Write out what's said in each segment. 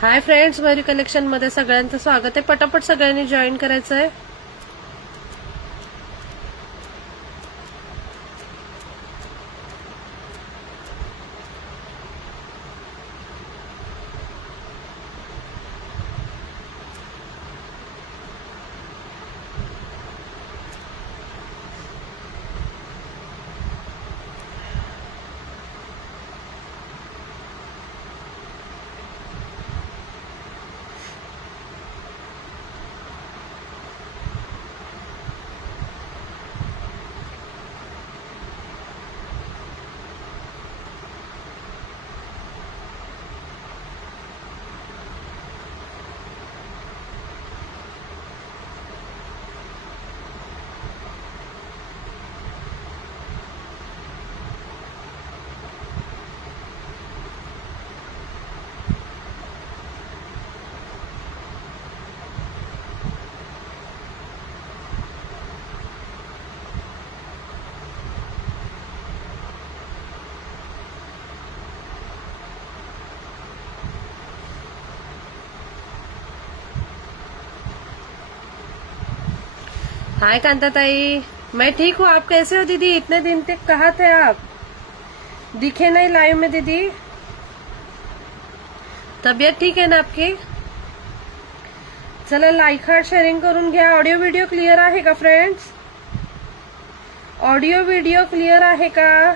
Hi friends, Mayuri collection मध्ये सगळ्यांचं स्वागत आहे। पटापट सगळ्यांनी जॉईन करायचं आहे। हाय कांता ताई, मैं ठीक हूँ। आप कैसे हो दीदी? इतने दिन तक कहाँ थे आप? दिखे नहीं लाइव में दीदी। तबीयत ठीक है ना आपकी? चला लाईक हार्ट शेअरिंग करून घ्या। ऑडिओ व्हिडिओ क्लिअर आहे का फ्रेंड्स? ऑडिओ व्हिडिओ क्लिअर आहे का?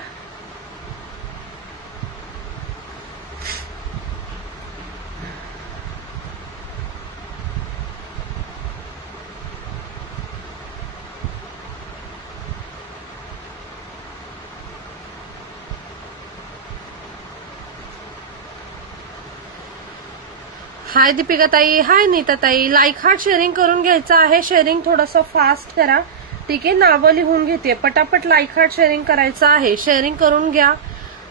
हाय दीपिका ताई, हाय नीता ताई। लाईक हार्ट शेअरिंग करून घ्यायचं आहे। शेअरिंग थोडंसं फास्ट करा, ठीक आहे? नावं लिहून घेते। पटापट लाईक हार्ट शेअरिंग करायचं आहे। शेअरिंग करून घ्या,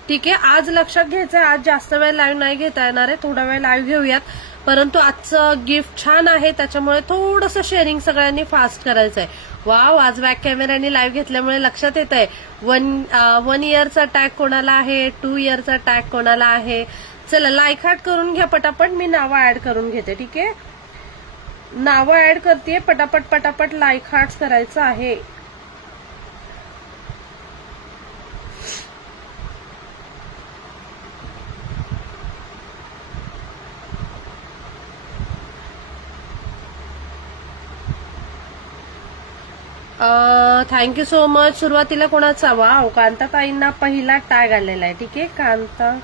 ठीक आहे? आज लक्षात घ्यायचं आहे, आज जास्त वेळ लाईव्ह नाही घेता येणार आहे, थोडा वेळ लाईव्ह घेऊयात। परंतु आजचं गिफ्ट छान आहे, त्याच्यामुळे थोडंसं शेअरिंग सगळ्यांनी फास्ट करायचं आहे। वाव, आज बॅक कॅमेऱ्याने लाईव्ह घेतल्यामुळे लक्षात येत आहे 1 इयरचा टॅग कोणाला आहे, 2 इयरचा टॅग कोणाला आहे। चला लाईक हार्ट करून घ्या पटापट। मी नावं ऍड करून घेते, ठीक आहे? नावं ऍड करते, पटापट पटापट लाईक हार्ट करायचं आहे। Thank you so much. सुरुवातीला कोणाचा? वाव, कांता ताईंना पहिला टॅग आलेला आहे, ठीक आहे? कांता